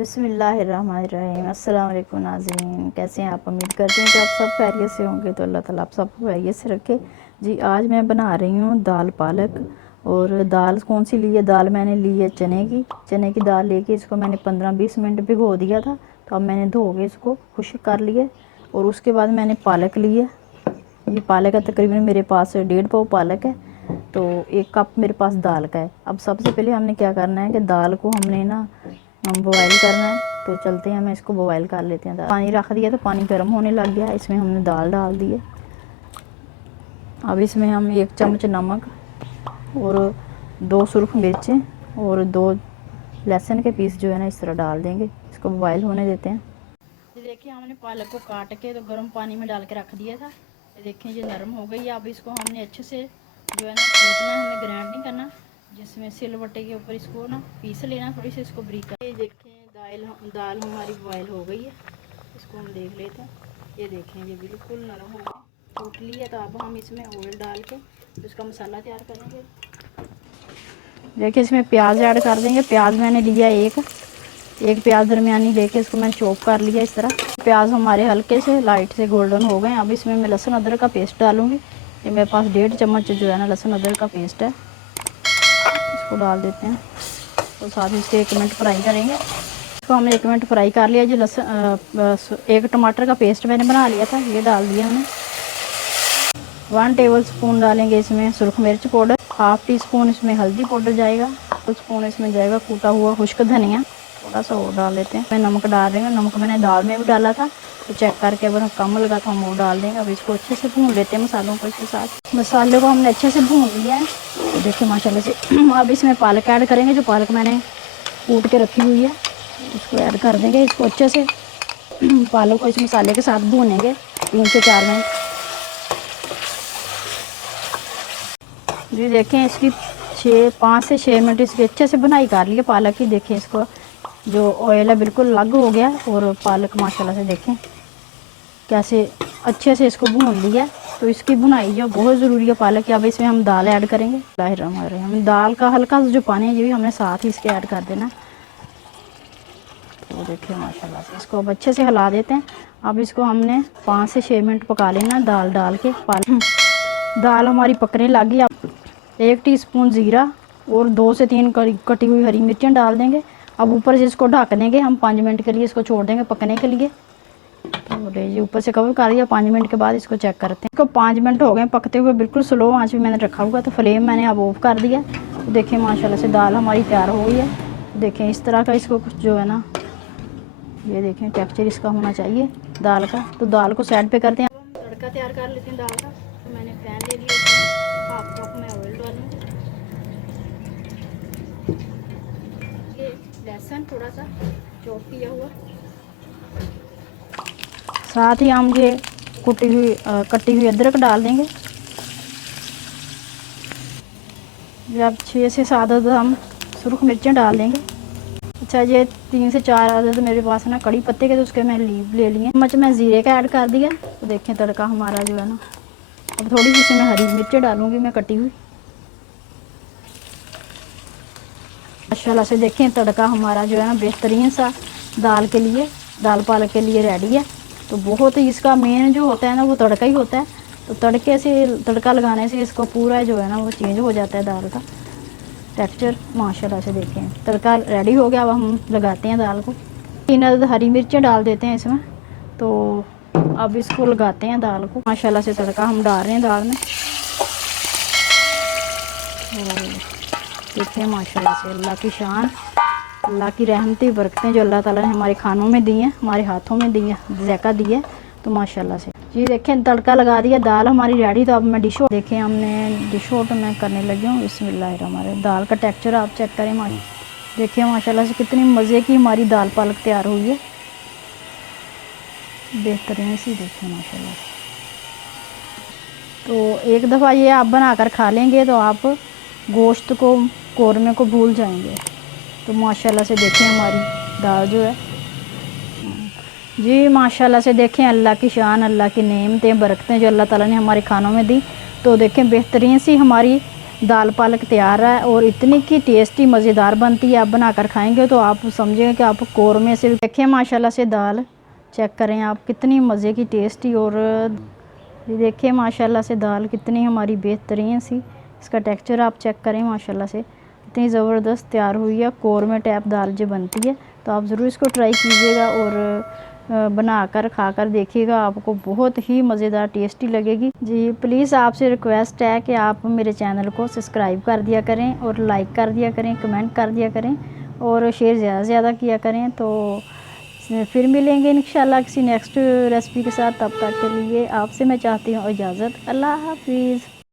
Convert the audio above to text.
बिस्मिल्लाहिर्रहमानिर्रहीम। अस्सलाम वालेकुम नाज़रीन, कैसे हैं आप? उम्मीद करते हैं कि आप सब खैरियत से होंगे। तो अल्लाह ताला आप सबको खैरियत से रखे। जी, आज मैं बना रही हूँ दाल पालक। और दाल कौन सी ली है? दाल मैंने ली है चने की दाल लेके इसको मैंने 15-20 मिनट भिगो दिया था। तो अब मैंने धो के इसको खुश्क कर लिया। और उसके बाद मैंने पालक ली है। ये पालक है, तकरीबन मेरे पास 1.5 पाव पालक है। तो 1 कप मेरे पास दाल का है। अब सबसे पहले हमने क्या करना है कि दाल को हमने ना बॉयल करना है। तो चलते हैं, हमें इसको बॉयल कर लेते हैं। पानी रख दिया तो पानी गर्म होने लग गया। इसमें हमने दाल डाल दी है। अब इसमें हम 1 चम्मच नमक और 2 सुरख मिर्चें और 2 लहसुन के पीस जो है ना इस तरह डाल देंगे। इसको बॉयल होने देते हैं। ये देखिए, हमने पालक को काट के तो गर्म पानी में डाल के रख दिया था। ये देखिए, ये नरम हो गई है। अब इसको हमने अच्छे से जो है ना कूटना है, हमें ग्राइंड नहीं करना। जिसमें सिलबट्टे के ऊपर इसको ना पीस लेना, थोड़ी सी इसको ब्रीक कर। ये देखें, दाल हमारी बॉयल हो गई है। इसको हम देख लेते हैं। ये देखें, ये बिल्कुल नरम हो गई, कूट ली है। तो अब हम इसमें ऑयल डाल के इसका मसाला तैयार करेंगे। देखिए, इसमें प्याज ऐड कर देंगे। प्याज मैंने लिया एक प्याज दरमियानी लेके इसको मैंने चॉप कर लिया इस तरह। प्याज हमारे हल्के से लाइट से गोल्डन हो गए। अब इसमें मैं लहसुन अदरक का पेस्ट डालूंगी। ये मेरे पास 1.5 चम्मच जो है ना लहसुन अदरक का पेस्ट है। इसको डाल देते हैं। तो साथ ही इसके 1 मिनट फ्राई करेंगे। इसको हमने 1 मिनट फ्राई कर लिया। जो लहसुन 1 टमाटर का पेस्ट मैंने बना लिया था, ये डाल दिया हमने। 1 टेबल स्पून डालेंगे इसमें सुरख मिर्च पाउडर। 1/2 टी स्पून इसमें हल्दी पाउडर जाएगा। 2 स्पून इसमें जाएगा कूटा हुआ खुश्क धनिया। थोड़ा सा और डाल देते हैं। मैं नमक डाल देंगे। नमक मैंने दाल में भी डाला था, तो चेक करके अगर कम लगा तो हम वो डाल देंगे। अब इसको अच्छे से भून लेते हैं मसालों को। इसके साथ मसाले को हमने अच्छे से भून लिया है। तो देखिए माशाल्लाह से। अब इसमें पालक ऐड करेंगे। जो पालक मैंने कूट के रखी हुई है इसको ऐड कर देंगे। इसको अच्छे से पालक को इस मसाले के साथ भूनेंगे 3 से 4 मिनट। जी देखें, इसकी 5 से 6 मिनट इसकी अच्छे से बुनाई कर ली है पालक की। देखें, इसको जो ऑयल है बिल्कुल अलग हो गया। और पालक माशाल्लाह से देखें कैसे अच्छे से इसको भून लिया। तो इसकी भुनाई जो बहुत ज़रूरी है पालक की। अब इसमें हम दाल ऐड करेंगे। हम दाल का हल्का सा जो पानी है ये भी हमने साथ ही इसके ऐड कर देना। तो देखिए माशाल्लाह से इसको अब अच्छे से हिला देते हैं। अब इसको हमने 5 से 6 मिनट पका लेना दाल डाल के। दाल हमारी पकने लगी। अब 1 टीस्पून ज़ीरा और 2 से 3 कटी हुई हरी मिर्चें डाल देंगे। अब ऊपर से इसको ढक देंगे हम 5 मिनट के लिए। इसको छोड़ देंगे पकने के लिए। तो ये ऊपर से कवर कर दिया। 5 मिनट के बाद इसको चेक करते हैं। इसको 5 मिनट हो गए पकते हुए। बिल्कुल स्लो आंच में मैंने रखा हुआ। तो फ्लेम मैंने अब ऑफ कर दिया। तो देखिए माशाल्लाह से दाल हमारी तैयार हो गई है। देखें इस तरह का इसको कुछ जो है ना, ये देखें टेक्सचर इसका होना चाहिए दाल का। तो दाल को साइड पे करते हैं। तड़का तैयार कर लेते हैं दाल का। तो मैंने पैन ले लिया, इसमें 1/2 कप में ऑयल डालूँगी। ये लहसुन थोड़ा सा चॉप किया हुआ, साथ ही हम ये कटी हुई अदरक डाल देंगे। जब 6 से 7 अदद हम सुरख मिर्चें डाल देंगे। अच्छा, ये 3 से 4 अदद मेरे पास ना कड़ी पत्ते के, तो उसके मैं लीव ले लिए। चम्मच मैं ज़ीरे का ऐड कर दिया। तो देखें तड़का हमारा जो है ना, अब थोड़ी सी इसमें हरी मिर्चें डालूंगी मैं कटी हुई। माशाल्लाह से देखें तड़का हमारा जो है ना बेहतरीन सा दाल पालक के लिए रेडी है। तो बहुत ही इसका मेन जो होता है ना वो तड़का ही होता है। तो तड़का लगाने से इसको पूरा जो है ना वो चेंज हो जाता है दाल का टेक्सचर। माशाल्लाह से देखें तड़का रेडी हो गया। अब हम लगाते हैं दाल को। 3 अदद हरी मिर्चें डाल देते हैं इसमें। तो अब इसको लगाते हैं दाल को। माशाल्लाह से तड़का हम डाल रहे हैं दाल में। देखिए माशाल्लाह से अल्लाह की शान, अल्लाह की रहमती बरकतें जो अल्लाह ताला ने हमारे खानों में दी हैं, हमारे हाथों में दी हैं, ज़ायका दी है। तो माशाल्लाह से जी देखें तड़का लगा दिया। दाल हमारी रेडी। तो अब मैं डिश आउट, देखें हमने डिश आउट मैं करने लगी हूँ। बिस्मिल्लाहिर्रहमानिर्रहीम। दाल का टेक्सचर आप चेक करें। देखिए माशाल्लाह से कितनी मज़े की हमारी दाल पालक तैयार हुई है, बेहतरीन सी। देखिए माशाल्लाह से। तो एक दफ़ा ये आप बनाकर खा लेंगे तो आप गोश्त को कौरमे को भूल जाएंगे। तो माशाल्लाह से देखें हमारी दाल जो है जी माशाल्लाह से देखें अल्लाह की शान, अल्लाह की नेमतें बरकतें जो अल्लाह ताला ने हमारे खानों में दी। तो देखें बेहतरीन सी हमारी दाल पालक तैयार है और इतनी की टेस्टी मज़ेदार बनती है। आप बनाकर खाएंगे तो आप समझेंगे कि आप कौरमे से देखें माशाल्लाह से दाल चेक करें आप कितनी मज़े की टेस्टी। और देखिए माशाल्लाह से दाल कितनी हमारी बेहतरीन सी, इसका टेक्सचर आप चेक करें माशाल्लाह से कितनी ज़बरदस्त तैयार हुई है। कौरमे टाइप दाल जो बनती है, तो आप ज़रूर इसको ट्राई कीजिएगा और बनाकर खाकर देखिएगा, आपको बहुत ही मज़ेदार टेस्टी लगेगी। जी प्लीज़ आपसे रिक्वेस्ट है कि आप मेरे चैनल को सब्सक्राइब कर दिया करें और लाइक कर दिया करें, कमेंट कर दिया करें और शेयर ज़्यादा से ज़्यादा किया करें। तो फिर मिलेंगे इंशाल्लाह किसी नेक्स्ट रेसिपी के साथ, तब तक के लिए आपसे मैं चाहती हूँ इजाज़त। अल्लाह हाफिज़।